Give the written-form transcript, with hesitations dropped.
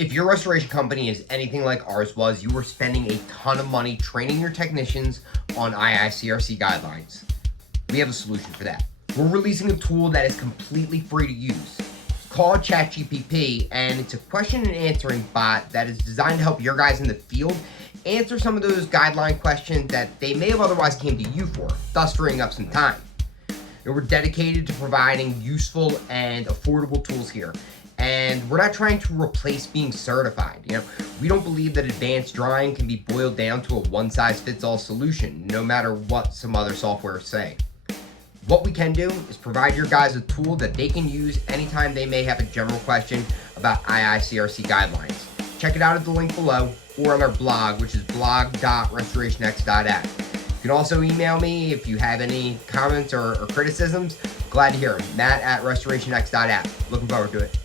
If your restoration company is anything like ours was, you were spending a ton of money training your technicians on IICRC guidelines. We have a solution for that. We're releasing a tool that is completely free to use. It's called ChatGPT, and it's a question and answering bot that is designed to help your guys in the field answer some of those guideline questions that they may have otherwise came to you for, thus freeing up some time. And we're dedicated to providing useful and affordable tools here. And we're not trying to replace being certified. We don't believe that advanced drawing can be boiled down to a one-size-fits-all solution, no matter what some other software say. What we can do is provide your guys a tool that they can use anytime they may have a general question about IICRC guidelines. Check it out at the link below or on our blog, which is blog.restorationx.app. You can also email me if you have any comments or criticisms. Glad to hear them. Matt@restorationx.app. Looking forward to it.